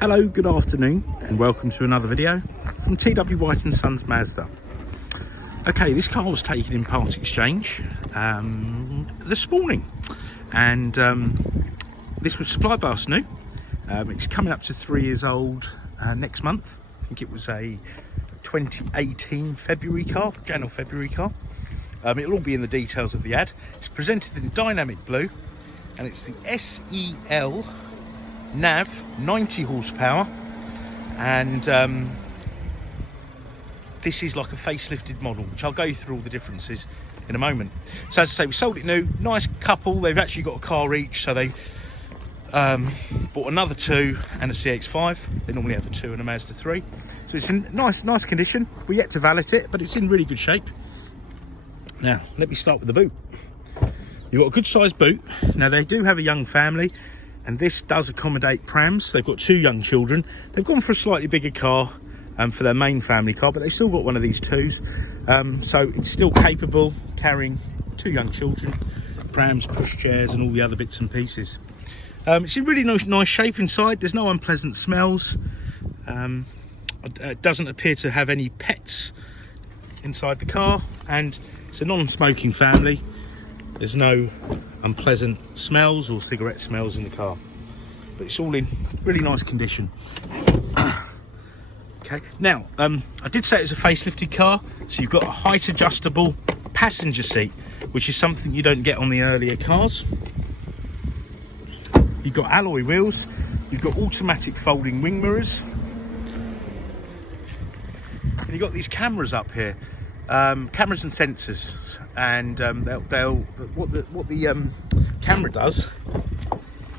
Hello, good afternoon, and welcome to another video from TW White & Sons Mazda. Okay, this car was taken in part exchange this morning, and this was supplied by us new. It's coming up to 3 years old next month. I think it was a 2018 February car, January February car. It'll all be in the details of the ad. It's presented in dynamic blue, and it's the SE-L Nav, 90 horsepower, and this is like a facelifted model, which I'll go through all the differences in a moment. So as I say, we sold it new, nice couple. They've actually got a car each, so they bought another 2 and a CX-5. They normally have a 2 and a Mazda 3. So it's in nice condition. We're yet to valet it, but it's in really good shape. Now, let me start with the boot. You've got a good sized boot. Now, they do have a young family, and this does accommodate prams. They've got 2 young children. They've gone for a slightly bigger car for their main family car, but they've still got one of these 2s. So it's still capable carrying 2 young children, prams, pushchairs, and all the other bits and pieces. It's in really nice shape inside. There's no unpleasant smells. It doesn't appear to have any pets inside the car, and it's a non-smoking family. There's no unpleasant smells or cigarette smells in the car, but it's all in really nice condition. Okay, now I did say it was a facelifted car, so you've got a height adjustable passenger seat, which is something you don't get on the earlier cars. You've got alloy wheels, you've got automatic folding wing mirrors, and you've got these cameras up here. Cameras and sensors, and what the camera does,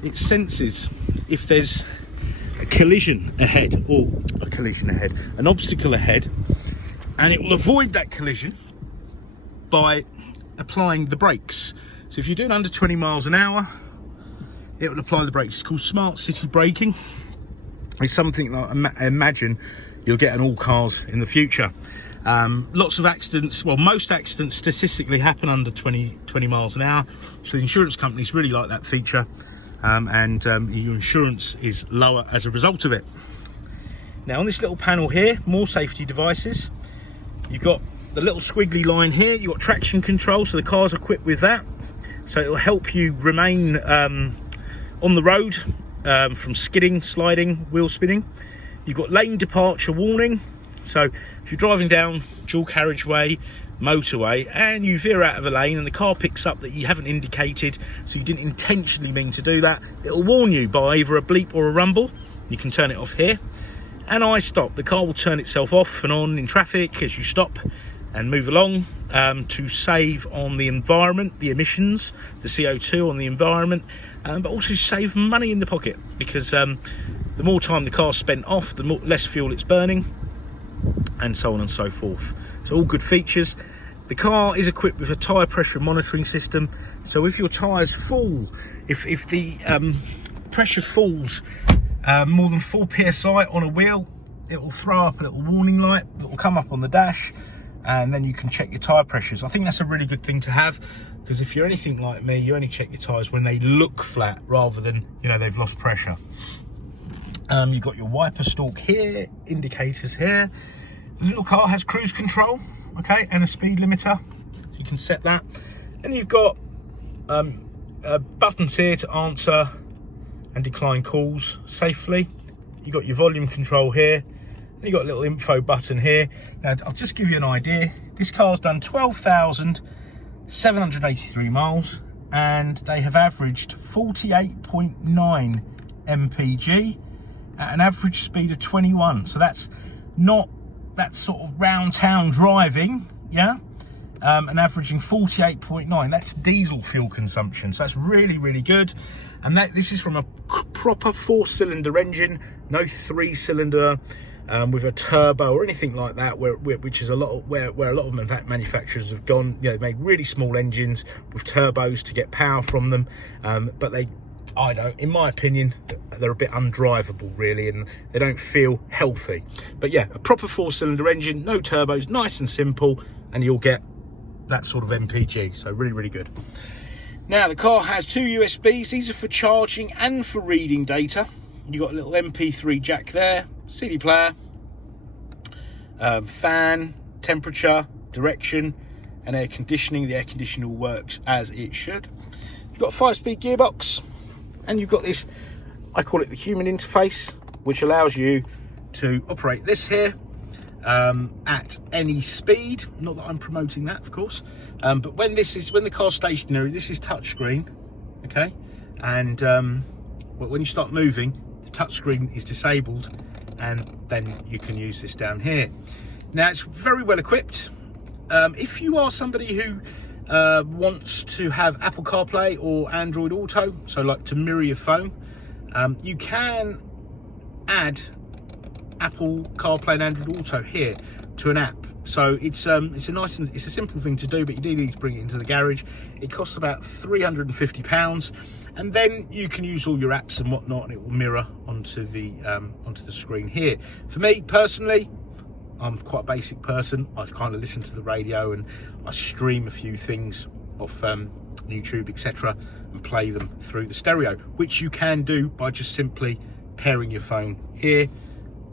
it senses if there's a collision ahead, an obstacle ahead, and it will avoid that collision by applying the brakes. So if you're doing under 20 miles an hour, it will apply the brakes. It's called smart city braking. It's something that I imagine you'll get in all cars in the future. Lots of accidents, well, most accidents statistically happen under 20 miles an hour, so the insurance companies really like that feature, and your insurance is lower as a result of it. Now on this little panel here, more safety devices. You've got the little squiggly line here, you've got traction control, so the car's equipped with that, so it'll help you remain on the road from skidding, sliding, wheel spinning. You've got lane departure warning. So if you're driving down dual carriageway, motorway, and you veer out of a lane and the car picks up that you haven't indicated, so you didn't intentionally mean to do that, it'll warn you by either a bleep or a rumble. You can turn it off here. And I stop. The car will turn itself off and on in traffic as you stop and move along, to save on the environment, the emissions, the CO2 on the environment, but also save money in the pocket, because the more time the car's spent off, the less fuel it's burning, and so on and so forth. So all good features. The car is equipped with a tyre pressure monitoring system, so if your tyres fall, if the pressure falls more than 4 psi on a wheel, it will throw up a little warning light that will come up on the dash, and then you can check your tyre pressures. I think that's a really good thing to have, because if you're anything like me, you only check your tyres when they look flat rather than, you know, they've lost pressure. You've got your wiper stalk here, indicators here. The little car has cruise control, okay, and a speed limiter, so you can set that. And you've got buttons here to answer and decline calls safely. You've got your volume control here, and you've got a little info button here. Now, I'll just give you an idea. This car's done 12,783 miles, and they have averaged 48.9 mpg. at an average speed of 21. So that's not that sort of round town driving, yeah, and averaging 48.9. That's diesel fuel consumption, so that's really good. And this is from a proper 4-cylinder engine, no 3-cylinder with a turbo or anything like that, which is a lot of, where a lot of manufacturers have gone. You know, they make really small engines with turbos to get power from them, but in my opinion, they're a bit undrivable really, and they don't feel healthy. But yeah, a proper 4-cylinder engine, no turbos, nice and simple, and you'll get that sort of MPG, so really good. Now the car has 2 USBs. These are for charging and for reading data. you got a little MP3 jack there, CD player, fan, temperature, direction, and air conditioning. The air conditioning all works as it should. You've got a 5-speed gearbox, and you've got this, I call it the human interface, which allows you to operate this here at any speed. Not that I'm promoting that, of course, but when the car's stationary, this is touchscreen, okay, and when you start moving, the touchscreen is disabled, and then you can use this down here. Now, it's very well equipped. If you are somebody who wants to have Apple CarPlay or Android Auto, so like to mirror your phone, you can add Apple CarPlay and Android Auto here to an app. So it's a simple thing to do, but you do need to bring it into the garage. It costs about £350, and then you can use all your apps and whatnot, and it will mirror onto the screen here. For me personally, I'm quite a basic person. I kind of listen to the radio and I stream a few things off YouTube, etc., and play them through the stereo, which you can do by just simply pairing your phone here,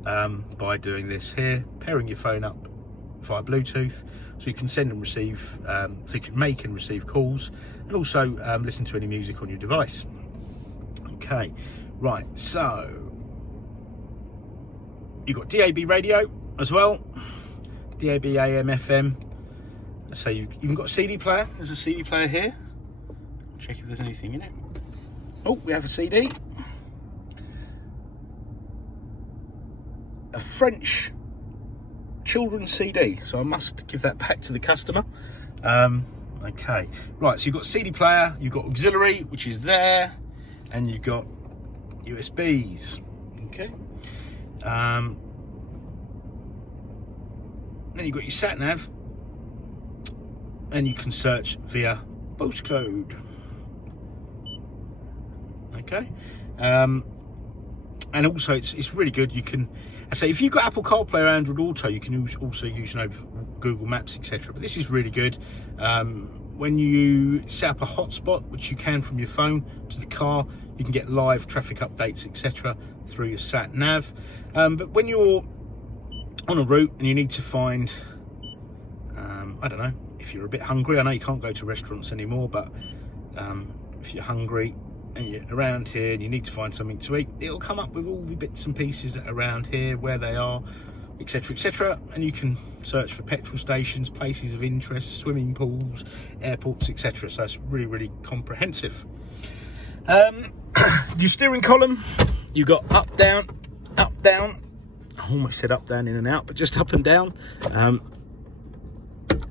by doing this here, pairing your phone up via Bluetooth, so you can send and receive, so you can make and receive calls, and also listen to any music on your device. Okay, right, so you've got DAB radio as well, DAB, AM, FM. So you've even got a CD player. There's a CD player here. Check if there's anything in it. Oh, we have a CD. A French children's CD, so I must give that back to the customer. Okay, right, so you've got CD player, you've got auxiliary, which is there, and you've got USBs. Okay, then you've got your sat nav, and you can search via postcode. Okay, and also it's really good. You can, I say, if you've got Apple CarPlay or Android Auto, you can also use Google Maps, etc. But this is really good. When you set up a hotspot, which you can from your phone to the car, you can get live traffic updates, etc. through your sat nav. But when you're on a route and you need to find, I don't know, if you're a bit hungry, I know you can't go to restaurants anymore, but if you're hungry and you're around here and you need to find something to eat, it'll come up with all the bits and pieces that are around here, where they are, etc., etc., and you can search for petrol stations, places of interest, swimming pools, airports, etc. So it's really, really comprehensive. Your steering column, you've got up, down, up, down. I almost said up, down, in and out, but just up and down. I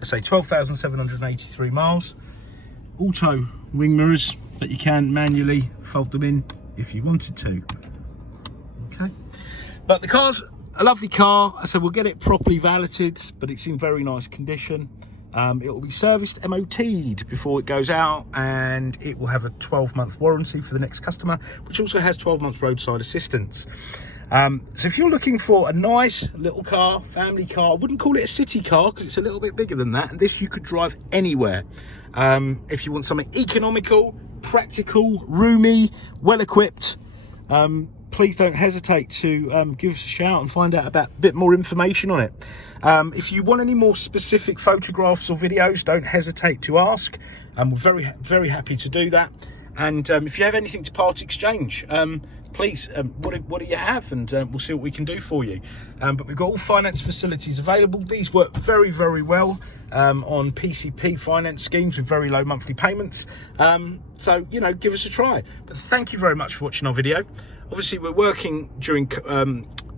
say 12,783 miles. Auto wing mirrors, but you can manually fold them in if you wanted to. Okay, but the car's a lovely car. I said we'll get it properly valeted, but it's in very nice condition. It will be serviced, MOT'd before it goes out, and it will have a 12-month warranty for the next customer, which also has 12 months roadside assistance. So if you're looking for a nice little car, family car, I wouldn't call it a city car because it's a little bit bigger than that, and this you could drive anywhere. If you want something economical, practical, roomy, well equipped, please don't hesitate to give us a shout and find out about a bit more information on it. If you want any more specific photographs or videos, don't hesitate to ask, and we're very, very happy to do that. And if you have anything to part exchange, please, what do you have, and we'll see what we can do for you. But we've got all finance facilities available. These work very, very well on PCP finance schemes with very low monthly payments. So, you know, give us a try. But thank you very much for watching our video. Obviously, we're working during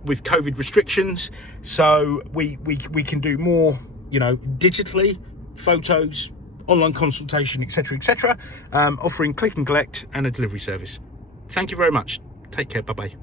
with COVID restrictions, so we can do more, you know, digitally, photos, online consultation, etc., etc., offering click and collect and a delivery service. Thank you very much. Take care. Bye-bye.